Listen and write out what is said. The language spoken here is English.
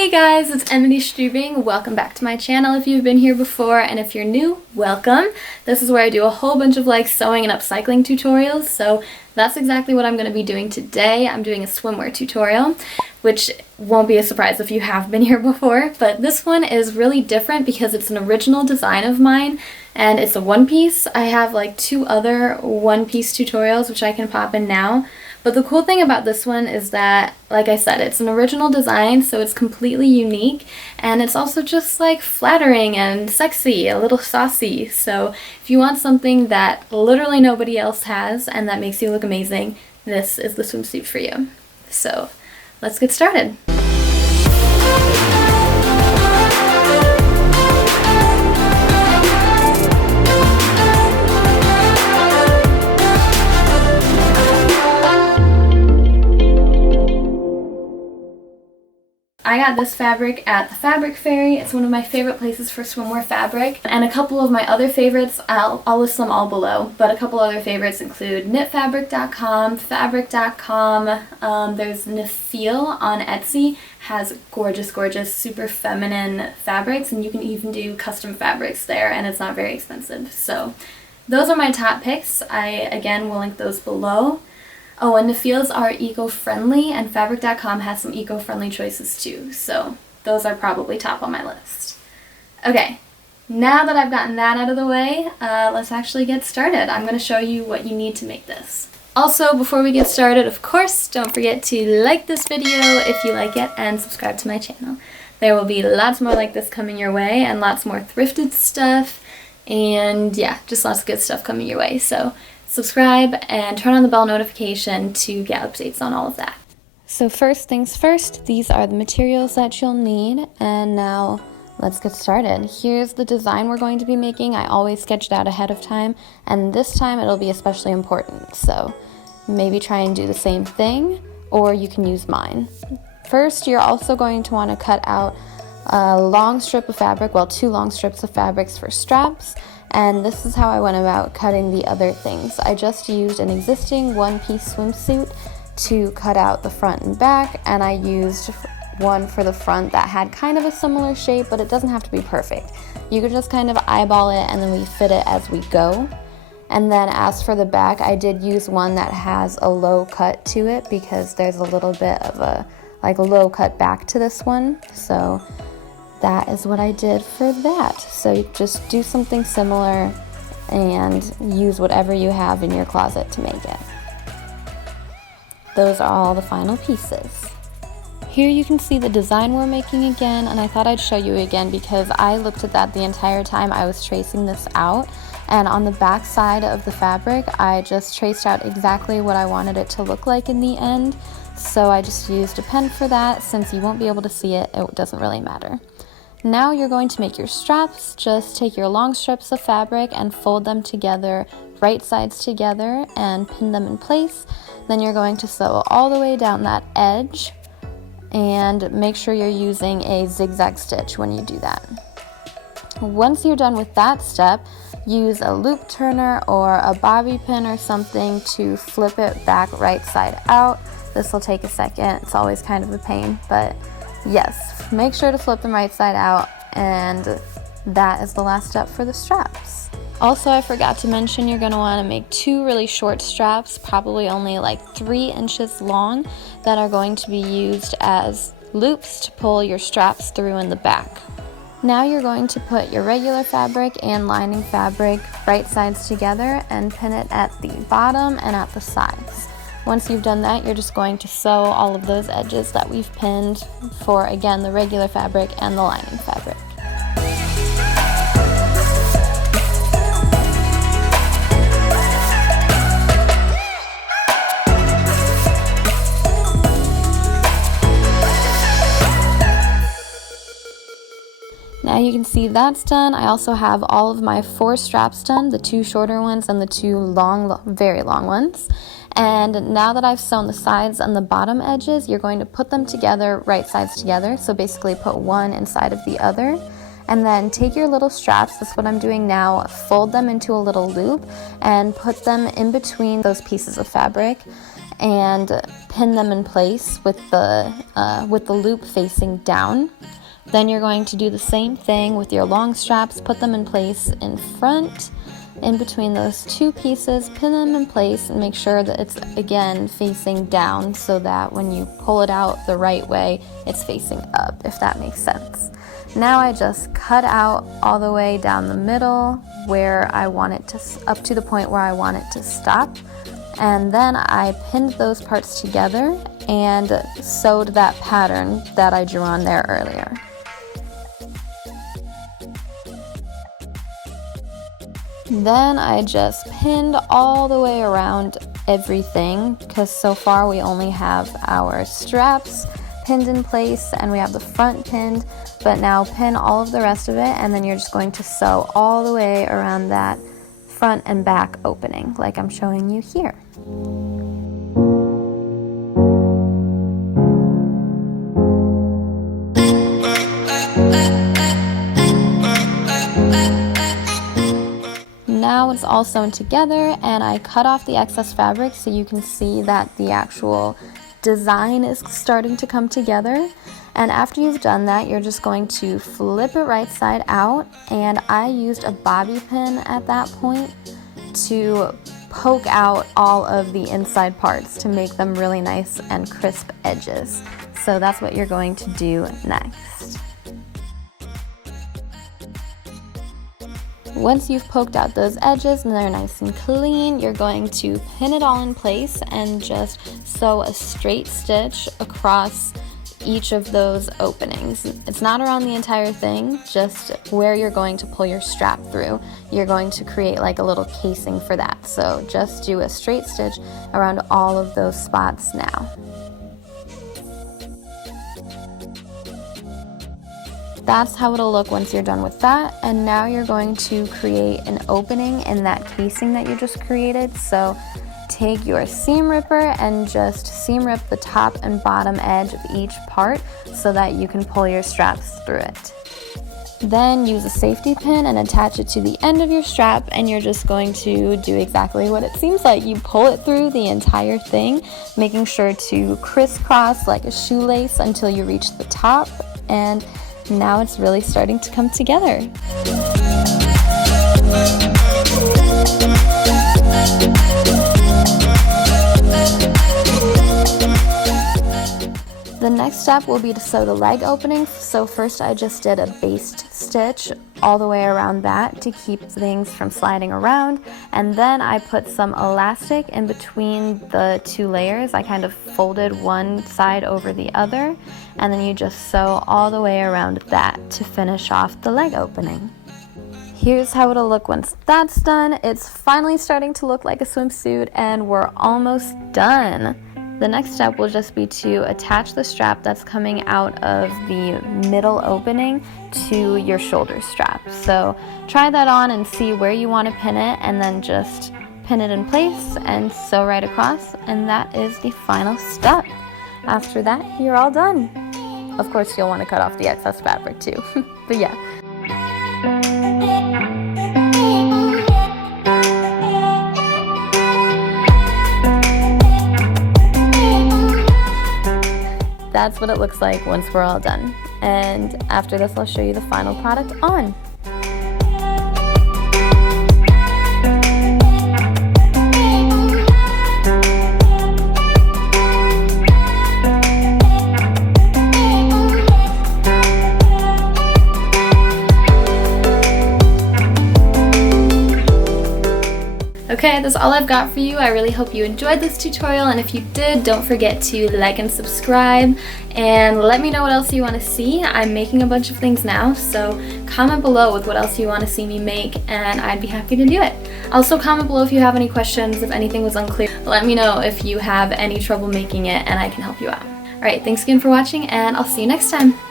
Hey guys, it's Emily Stuebing. Welcome back to my channel if you've been here before, and if you're new, welcome. This is where I do a whole bunch of sewing and upcycling tutorials, so that's exactly what I'm going to be doing today. I'm doing a swimwear tutorial, which won't be a surprise if you have been here before, but this one is really different because it's an original design of mine, and it's a one piece. I have two other one piece tutorials which I can pop in now. But the cool thing about this one is that, like I said, it's an original design, so it's completely unique, and it's also just flattering and sexy, a little saucy. So if you want something that literally nobody else has and that makes you look amazing, this is the swimsuit for you. So let's get started. I got this fabric at the Fabric Fairy. It's one of my favorite places for swimwear fabric. And a couple of my other favorites, I'll list them all below, but a couple other favorites include knitfabric.com, fabric.com, there's Nafeel on Etsy, has gorgeous, gorgeous, super feminine fabrics, and you can even do custom fabrics there, and it's not very expensive. So those are my top picks. I, again, will link those below. Oh, and Nafeel's are eco-friendly, and fabric.com has some eco-friendly choices too, so those are probably top on my list. Okay, now that I've gotten that out of the way, let's actually get started. I'm going to show you what you need to make this. Also, before we get started, of course, don't forget to like this video if you like it and subscribe to my channel. There will be lots more like this coming your way and lots more thrifted stuff, and yeah, just lots of good stuff coming your way. So subscribe and turn on the bell notification to get updates on all of that. So first things first, these are the materials that you'll need, and now let's get started. Here's the design we're going to be making. I always sketch it out ahead of time, and this time it'll be especially important, so maybe try and do the same thing, or you can use mine. First, you're also going to want to cut out a long strip of fabric, well, 2 long strips of fabrics for straps. And this is how I went about cutting the other things. I just used an existing one-piece swimsuit to cut out the front and back, and I used one for the front that had kind of a similar shape, but it doesn't have to be perfect. You could just kind of eyeball it and then we fit it as we go. And then as for the back, I did use one that has a low cut to it because there's a little bit of a low cut back to this one. So that is what I did for that. So just do something similar and use whatever you have in your closet to make it. Those are all the final pieces. Here you can see the design we're making again, and I thought I'd show you again because I looked at that the entire time I was tracing this out. And on the back side of the fabric, I just traced out exactly what I wanted it to look like in the end. So I just used a pen for that. Since you won't be able to see it, it doesn't really matter. Now you're going to make your straps. Just take your long strips of fabric and fold them together, right sides together, and pin them in place. Then you're going to sew all the way down that edge, and make sure you're using a zigzag stitch when you do that. Once you're done with that step, use a loop turner or a bobby pin or something to flip it back right side out. This will take a second. It's always kind of a pain, but yes, make sure to flip them right side out, and that is the last step for the straps. Also, I forgot to mention you're going to want to make 2 really short straps, probably only 3 inches long, that are going to be used as loops to pull your straps through in the back. Now you're going to put your regular fabric and lining fabric right sides together and pin it at the bottom and at the sides. Once you've done that, you're just going to sew all of those edges that we've pinned for, again, the regular fabric and the lining fabric. Now you can see that's done. I also have all of my 4 straps done, the 2 shorter ones and the 2 long, very long ones. And now that I've sewn the sides and the bottom edges, you're going to put them together, right sides together. So basically put one inside of the other. And then take your little straps, that's what I'm doing now, fold them into a little loop and put them in between those pieces of fabric. and pin them in place with the loop facing down. Then you're going to do the same thing with your long straps, put them in place in front, in between those two pieces, pin them in place and make sure that it's again facing down so that when you pull it out the right way, it's facing up, if that makes sense. Now I just cut out all the way down the middle where I want it to, up to the point where I want it to stop. And then I pinned those parts together and sewed that pattern that I drew on there earlier. Then I just pinned all the way around everything, because so far we only have our straps pinned in place and we have the front pinned, but now pin all of the rest of it, and then you're just going to sew all the way around that front and back opening like I'm showing you here. Now it's all sewn together, and I cut off the excess fabric so you can see that the actual design is starting to come together. And after you've done that, you're just going to flip it right side out, and I used a bobby pin at that point to poke out all of the inside parts to make them really nice and crisp edges. So that's what you're going to do next. Once you've poked out those edges and they're nice and clean, you're going to pin it all in place and just sew a straight stitch across each of those openings. It's not around the entire thing, just where you're going to pull your strap through. You're going to create like a little casing for that. So just do a straight stitch around all of those spots now. That's how it'll look once you're done with that. And now you're going to create an opening in that casing that you just created. So take your seam ripper and just seam rip the top and bottom edge of each part so that you can pull your straps through it. Then use a safety pin and attach it to the end of your strap, and you're just going to do exactly what it seems like. You pull it through the entire thing, making sure to crisscross like a shoelace until you reach the top, and now it's really starting to come together. The next step will be to sew the leg opening. So first I just did a baste stitch all the way around that to keep things from sliding around, and then I put some elastic in between the two layers. I kind of folded one side over the other, and then you just sew all the way around that to finish off the leg opening. Here's how it'll look once that's done. It's finally starting to look like a swimsuit, and we're almost done. The next step will just be to attach the strap that's coming out of the middle opening to your shoulder strap. So try that on and see where you want to pin it, and then just pin it in place and sew right across, and that is the final step. After that, you're all done. Of course, you'll want to cut off the excess fabric too, but yeah. That's what it looks like once we're all done. And after this, I'll show you the final product on. Okay, that's all I've got for you. I really hope you enjoyed this tutorial, and if you did, don't forget to like and subscribe, and let me know what else you want to see. I'm making a bunch of things now, so comment below with what else you want to see me make, and I'd be happy to do it. Also, comment below if you have any questions, if anything was unclear. Let me know if you have any trouble making it, and I can help you out. Alright, thanks again for watching, and I'll see you next time.